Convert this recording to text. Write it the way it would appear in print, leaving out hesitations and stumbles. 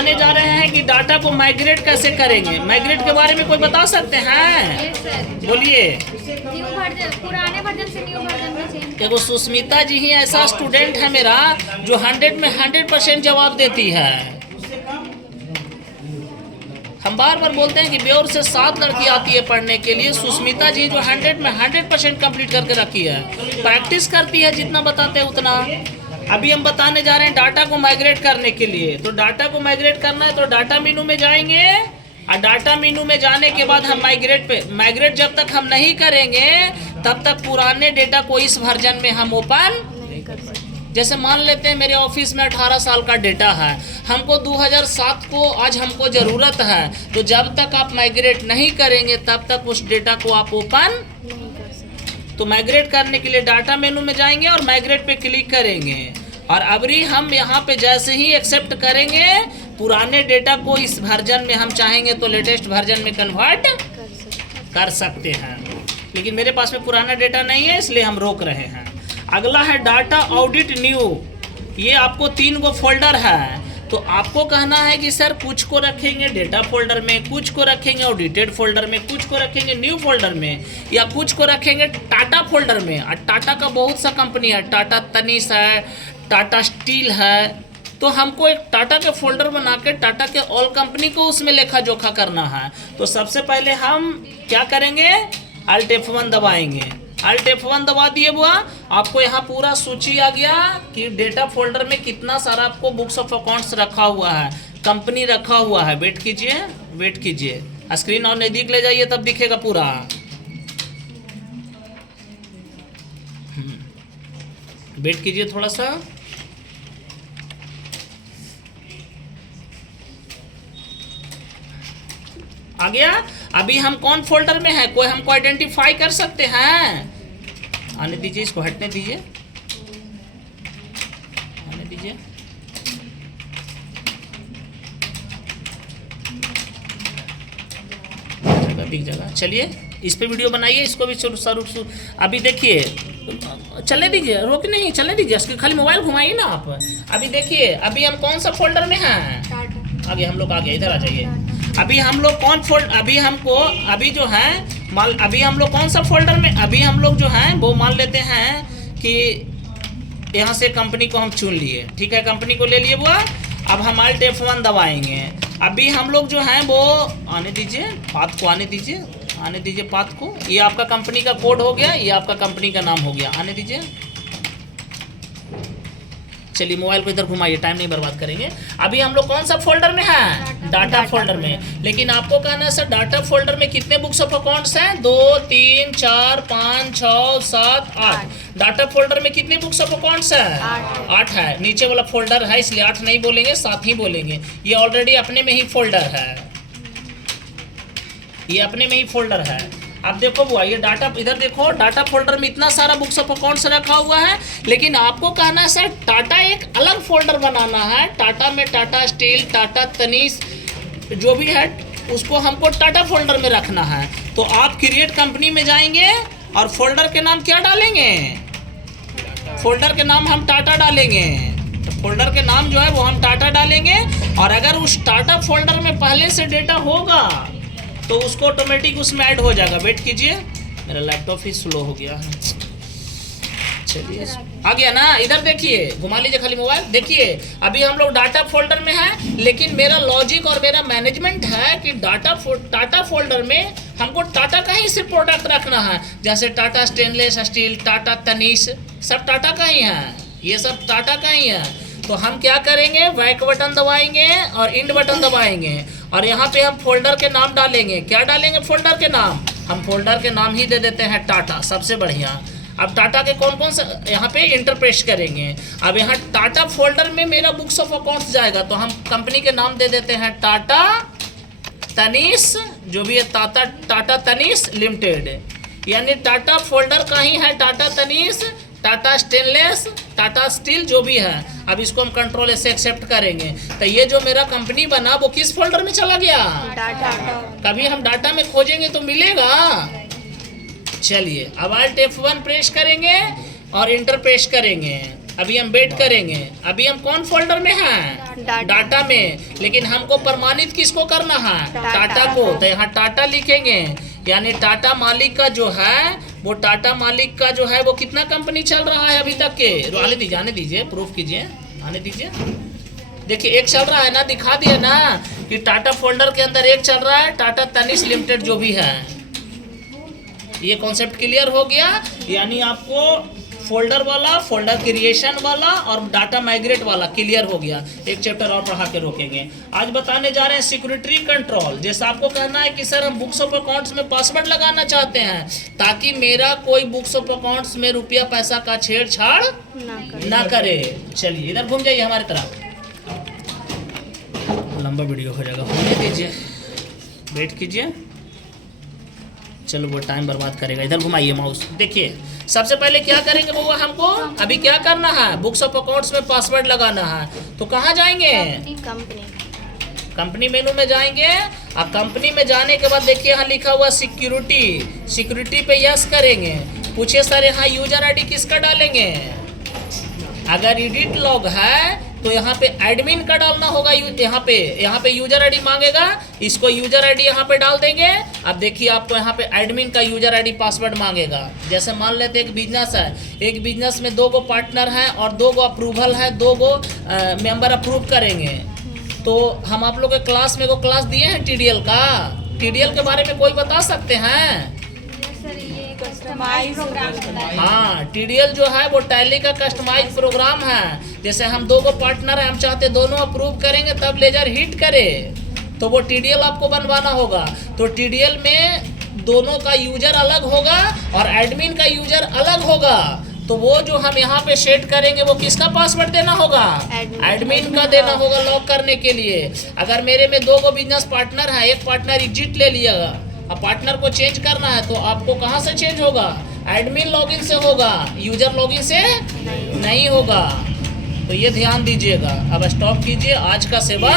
बताने जा रहे हैं कि डाटा को माइग्रेट कैसे करेंगे। माइग्रेट के बारे में कोई बता सकते हैं? बोलिए। न्यू वर्जन, पुराने वर्जन से न्यू वर्जन में चेंज। देखो सुस्मिता जी ही ऐसा स्टूडेंट है मेरा जो 100 में 100% जवाब देती है। हम बार बार बोलते हैं कि बेउर से 7 लड़की आती है पढ़ने के लिए, सुस्मिता जी जो 100 में 100% कंप्लीट करके रखी है, प्रैक्टिस करती है, जितना बताते हैं उतना। अभी हम बताने जा रहे हैं डाटा को माइग्रेट करने के लिए। तो डाटा को माइग्रेट करना है तो डाटा मेनू में जाएंगे, और डाटा मेनू में जाने के बाद हम माइग्रेट जब तक हम नहीं करेंगे तब तक पुराने डेटा को इस वर्जन में हम ओपन नहीं कर सकते। जैसे मान लेते हैं मेरे ऑफिस में 18 साल का डेटा है, हमको 2007 को आज हमको ज़रूरत है, तो जब तक आप माइग्रेट नहीं करेंगे तब तक उस डेटा को आप ओपन नहीं कर सकते। तो माइग्रेट करने के लिए डाटा मेनू में जाएंगे और माइग्रेट पे क्लिक करेंगे, और अभी हम यहाँ पे जैसे ही एक्सेप्ट करेंगे पुराने डेटा को इस वर्जन में हम चाहेंगे तो लेटेस्ट वर्जन में कन्वर्ट कर सकते हैं। लेकिन मेरे पास में पुराना डेटा नहीं है इसलिए हम रोक रहे हैं। अगला है डाटा ऑडिट न्यू। ये आपको 3 गो फोल्डर है, तो आपको कहना है कि सर कुछ को रखेंगे डेटा फोल्डर में, कुछ को रखेंगे ऑडिटेड फोल्डर में, कुछ को रखेंगे न्यू फोल्डर में, या कुछ को रखेंगे टाटा फोल्डर में। और टाटा का बहुत सा कंपनी है, टाटा तनिष है, टाटा स्टील है। तो हमको एक टाटा के फोल्डर बना के टाटा के ऑल कंपनी को उसमें लेखा जोखा करना है। तो सबसे पहले हम क्या करेंगे, Alt F1 दबाएंगे। Alt F1 दबा दिए बुआ, आपको यहाँ पूरा सूची आ गया कि डेटा फोल्डर में कितना सारा आपको बुक्स ऑफ अकाउंट्स रखा हुआ है, कंपनी रखा हुआ है। वेट कीजिए, स्क्रीन और नज़दीक ले जाइए तब दिखेगा पूरा। वेट कीजिए थोड़ा सा। आ गया। अभी हम कौन फोल्डर में है, कोई हमको आइडेंटिफाई कर सकते हैं? आने दीजिए, इसको हटने दीजिए, आने दीजिए। दिख जाएगा। चलिए इस पे वीडियो बनाइए, इसको भी शुरू। अभी देखिए, चलने दीजिए, रोक नहीं, चलने दीजिए, इसके खाली मोबाइल घुमाइए ना आप। अभी देखिए, अभी हम कौन सा फोल्डर में हैं? आगे हम लोग, आगे इधर आ जाइए। अभी हम लोग कौन फोल्डर, अभी हमको अभी जो है अभी हम लोग कौन सा फोल्डर में, अभी हम लोग जो हैं वो मान लेते हैं कि यहाँ से कंपनी को हम चुन लिए, ठीक है, कंपनी को ले लिए बुआ। अब हम Alt F1 दबाएंगे। अभी हम लोग जो हैं वो आने दीजिए, पाथ को आने दीजिए पाथ को। ये आपका कंपनी का कोड हो गया, ये आपका कंपनी का नाम हो गया, आने दीजिए। चलिए मोबाइल को इधर घुमाइए, टाइम नहीं बर्बाद करेंगे। अभी हम लोग कौन सा फोल्डर में हैं? डाटा फोल्डर में। लेकिन आपको कहना है सर डाटा फोल्डर में कितने बुक्स ऑफ अकाउंट्स हैं? 2 3 4 5 6 7 8। डाटा फोल्डर में कितने बुक्स ऑफ अकाउंट्स हैं? 8 है। नीचे वाला फोल्डर है इसलिए 8 नहीं बोलेंगे, 7 ही बोलेंगे। ये ऑलरेडी अपने में ही फोल्डर है, ये अपने में ही फोल्डर है। अब देखो बुआ, ये डाटा, इधर देखो, डाटा फोल्डर में इतना सारा बुक्स ऑफ अकाउंट्स रखा हुआ है। लेकिन आपको कहना है सर टाटा एक अलग फोल्डर बनाना है। टाटा में टाटा स्टील, टाटा तनिष जो भी है उसको हमको टाटा फोल्डर में रखना है। तो आप क्रिएट कंपनी में जाएंगे और फोल्डर के नाम क्या डालेंगे? फोल्डर के नाम हम टाटा डालेंगे। तो फोल्डर के नाम जो है वो हम टाटा डालेंगे, और अगर उस टाटा फोल्डर में पहले से डेटा होगा तो उसको ऑटोमेटिक उसमें ऐड हो जाएगा। वेट कीजिए, मेरा लैपटॉप ही स्लो हो गया है। चलिए आ गया ना, इधर देखिए, घुमा लीजिए खाली मोबाइल। देखिए अभी हम लोग डाटा फोल्डर में हैं, लेकिन मेरा लॉजिक और मेरा मैनेजमेंट है कि टाटा फोल्डर में हमको टाटा का ही सिर्फ प्रोडक्ट रखना है। जैसे टाटा स्टेनलेस स्टील, टाटा तनिष, सब टाटा का ही है, ये सब टाटा का ही है। तो हम क्या करेंगे, बैक बटन दबाएंगे और इंड बटन दबाएंगे, और यहाँ पे हम फोल्डर के नाम डालेंगे। क्या डालेंगे फोल्डर के नाम? हम फोल्डर के नाम ही दे देते हैं टाटा, सबसे बढ़िया। अब टाटा के कौन कौन से यहाँ पे इंटरप्रेस करेंगे। अब यहाँ टाटा फोल्डर में मेरा बुक्स ऑफ अकाउंट्स जाएगा, तो हम कंपनी के नाम दे देते हैं टाटा तनिष, जो भी है टाटा तनिष लिमिटेड, यानी टाटा फोल्डर का ही है टाटा तनिष, टाटा स्टेनलेस, टाटा स्टील जो भी है। अब इसको हम कंट्रोल से एक्सेप्ट करेंगे। तो ये जो मेरा कंपनी बना वो किस फोल्डर में चला गया? डाटा। कभी हम डाटा में खोजेंगे तो मिलेगा? चलिए अब Alt F1 प्रेस करेंगे और इंटर प्रेस करेंगे। अभी हम वेट करेंगे। अभी हम कौन फोल्डर में हैं? डाटा में, लेकिन हमको प्रमाणित किसको करना है? टाटा को। तो यहाँ टाटा लिखेंगे, यानी टाटा मालिक का जो है वो टाटा मालिक का जो है वो कितना कंपनी चल रहा है अभी तक के? आने दीजिए, प्रूफ कीजिए, आने दीजिए। देखिए एक चल रहा है ना, दिखा दिया ना कि टाटा फोल्डर के अंदर एक चल रहा है टाटा तनिष्क लिमिटेड जो भी है। ये कॉन्सेप्ट क्लियर हो गया, यानी आपको फोल्डर वाला, फोल्डर क्रिएशन वाला और डाटा माइग्रेट वाला क्लियर हो गया। एक चैप्टर और पढ़ा के रोकेंगे। आज बताने जा रहे हैं सिक्योरिटी कंट्रोल। जैसे आपको कहना है कि सर हम बुक्स ऑफ अकाउंट्स में पासवर्ड लगाना चाहते हैं ताकि मेरा कोई बुक्स ऑफ अकाउंट्स में रुपया पैसा का छेड़छाड़ ना करे। चलिए इधर घूम जाइए हमारी तरफ, लंबा वीडियो हो जाएगा, होने दीजिए, वेट कीजिए। चलो वो टाइम बर्बाद करेगा। इधर घुमाइए माउस। देखिए सबसे पहले क्या करेंगे वो, हमको अभी क्या करना है? बुक्स ऑफ अकाउंट्स में पासवर्ड लगाना है। तो कहाँ जाएंगे? कंपनी मेनू में जाएंगे। और कंपनी में जाने के बाद देखिए यहाँ लिखा हुआ सिक्योरिटी, सिक्योरिटी पे यस करेंगे। पूछिए सर यहाँ यूजर आईडी किसका डालेंगे? अगर एडिट लॉग है तो यहाँ पे एडमिन का डालना होगा। यहाँ पे यूजर आईडी मांगेगा, इसको यूजर आईडी यहाँ पे डाल देंगे। अब देखिए आपको यहाँ पे एडमिन का यूजर आईडी पासवर्ड मांगेगा। जैसे मान लेते एक बिजनेस है, एक बिजनेस में 2 गो पार्टनर हैं और 2 गो अप्रूवल है, 2 गो मेंबर अप्रूव करेंगे। तो हम आप लोग के क्लास में क्लास दिए हैं टीडीएल का। टीडीएल के बारे में कोई बता सकते हैं? हाँ, टीडीएल जो है वो टैली का कस्टमाइज प्रोग्राम है। जैसे हम 2 गो पार्टनर हैं, हम चाहते दोनों अप्रूव करेंगे तब लेजर हिट करे, तो वो टीडीएल आपको बनवाना होगा। तो टीडीएल में दोनों का यूजर अलग होगा और एडमिन का यूजर अलग होगा। तो वो जो हम यहाँ पे सेट करेंगे वो किसका पासवर्ड देना होगा? एडमिन का देना होगा लॉक करने के लिए। अगर मेरे में 2 गो बिजनेस पार्टनर है, एक पार्टनर एग्जिट ले लिएगा, अब पार्टनर को चेंज करना है तो आपको कहाँ से चेंज होगा? एडमिन लॉगिन से होगा, यूजर लॉगिन से नहीं होगा। तो ये ध्यान दीजिएगा। अब स्टॉप कीजिए। आज का सेवा